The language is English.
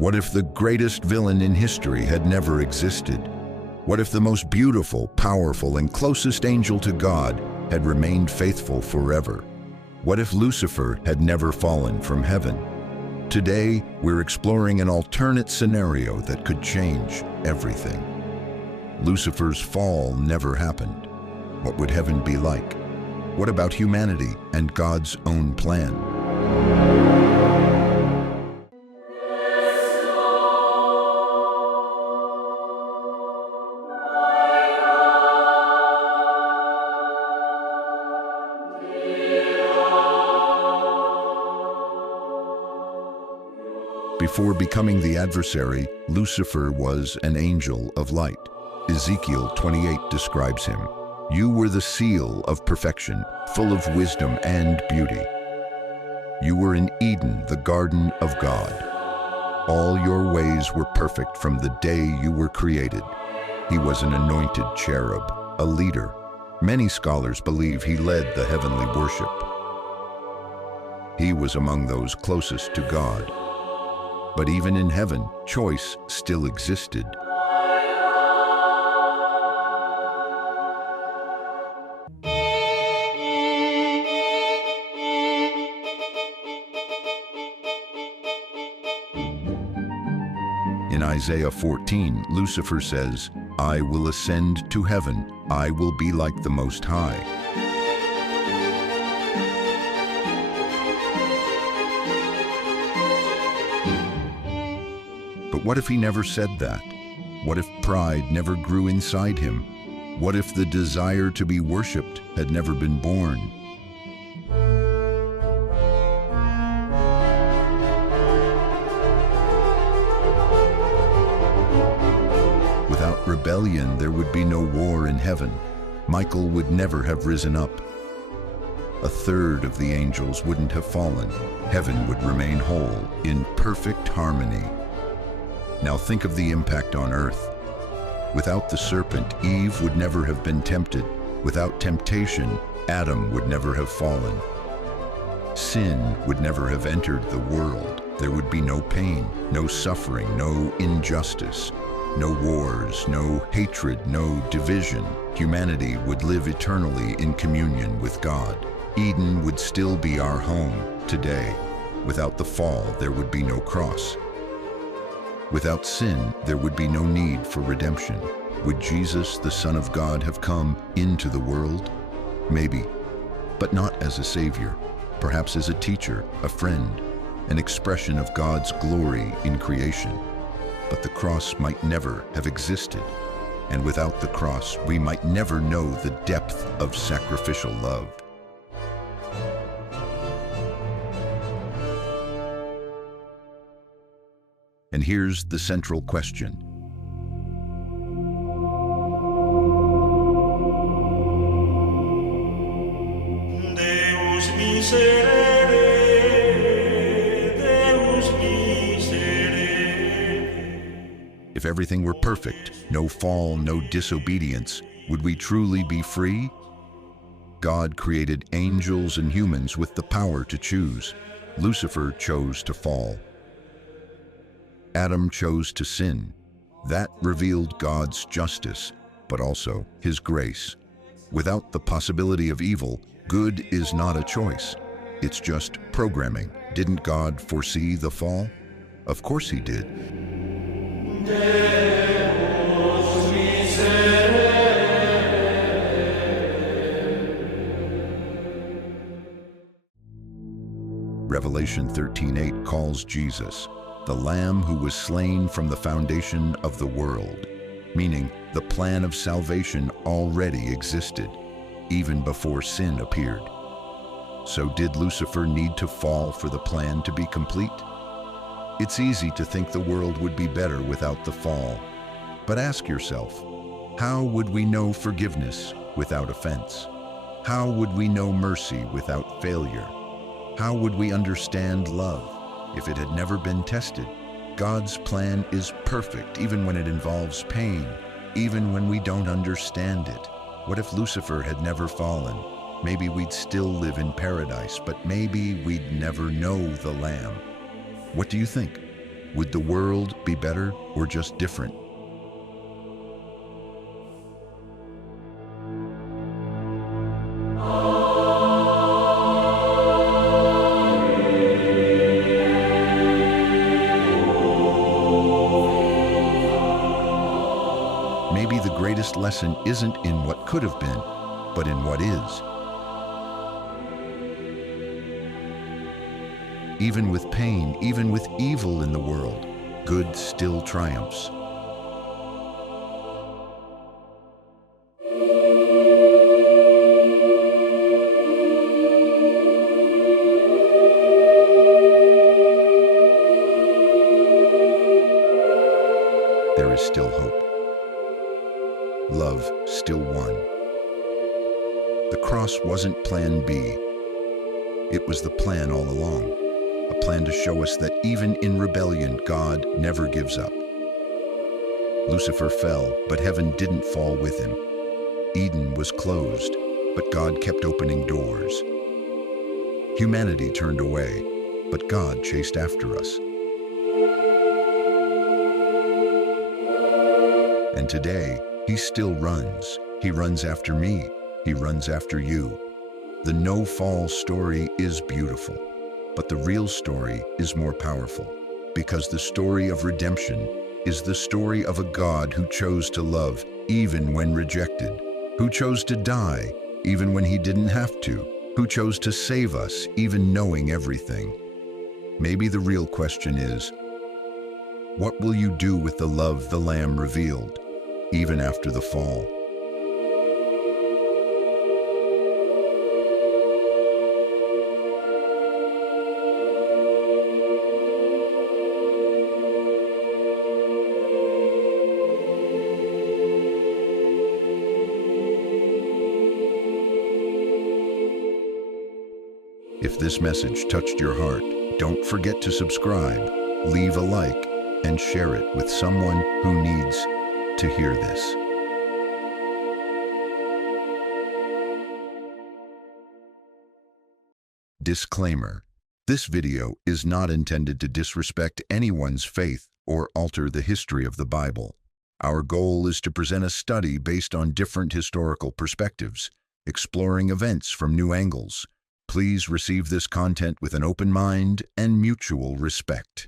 What if the greatest villain in history had never existed? What if the most beautiful, powerful, and closest angel to God had remained faithful forever? What if Lucifer had never fallen from heaven? Today, we're exploring an alternate scenario that could change everything. Lucifer's fall never happened. What would heaven be like? What about humanity and God's own plan? Before becoming the adversary, Lucifer was an angel of light. Ezekiel 28 describes him. You were the seal of perfection, full of wisdom and beauty. You were in Eden, the garden of God. All your ways were perfect from the day you were created. He was an anointed cherub, a leader. Many scholars believe he led the heavenly worship. He was among those closest to God. But even in heaven, choice still existed. In Isaiah 14, Lucifer says, I will ascend to heaven. I will be like the Most High. But what if he never said that? What if pride never grew inside him? What if the desire to be worshipped had never been born? Without rebellion, there would be no war in heaven. Michael would never have risen up. A third of the angels wouldn't have fallen. Heaven would remain whole, in perfect harmony. Now think of the impact on earth. Without the serpent, Eve would never have been tempted. Without temptation, Adam would never have fallen. Sin would never have entered the world. There would be no pain, no suffering, no injustice, no wars, no hatred, no division. Humanity would live eternally in communion with God. Eden would still be our home today. Without the fall, there would be no cross. Without sin, there would be no need for redemption. Would Jesus, the Son of God, have come into the world? Maybe, but not as a savior, perhaps as a teacher, a friend, an expression of God's glory in creation. But the cross might never have existed, and without the cross, we might never know the depth of sacrificial love. And here's the central question. Deus miserere, Deus miserere. If everything were perfect, no fall, no disobedience, would we truly be free? God created angels and humans with the power to choose. Lucifer chose to fall. Adam chose to sin. That revealed God's justice, but also His grace. Without the possibility of evil, good is not a choice. It's just programming. Didn't God foresee the fall? Of course He did. Deus miserere. Revelation 13:8 calls Jesus the Lamb who was slain from the foundation of the world, meaning the plan of salvation already existed, even before sin appeared. So did Lucifer need to fall for the plan to be complete? It's easy to think the world would be better without the fall. But ask yourself, how would we know forgiveness without offense? How would we know mercy without failure? How would we understand love if it had never been tested? God's plan is perfect even when it involves pain, even when we don't understand it. What if Lucifer had never fallen? Maybe we'd still live in paradise, but maybe we'd never know the Lamb. What do you think? Would the world be better or just different? Maybe the greatest lesson isn't in what could have been, but in what is. Even with pain, even with evil in the world, good still triumphs. There is still hope. Love still won. The cross wasn't plan B. It was the plan all along. A plan to show us that even in rebellion, God never gives up. Lucifer fell, but heaven didn't fall with him. Eden was closed, but God kept opening doors. Humanity turned away, but God chased after us. And today, He still runs. He runs after me. He runs after you. The no-fall story is beautiful, but the real story is more powerful, because the story of redemption is the story of a God who chose to love even when rejected, who chose to die even when He didn't have to, who chose to save us even knowing everything. Maybe the real question is, what will you do with the love the Lamb revealed, even after the fall? If this message touched your heart, don't forget to subscribe, leave a like, and share it with someone who needs to hear this. Disclaimer: this video is not intended to disrespect anyone's faith or alter the history of the Bible. Our goal is to present a study based on different historical perspectives, exploring events from new angles. Please receive this content with an open mind and mutual respect.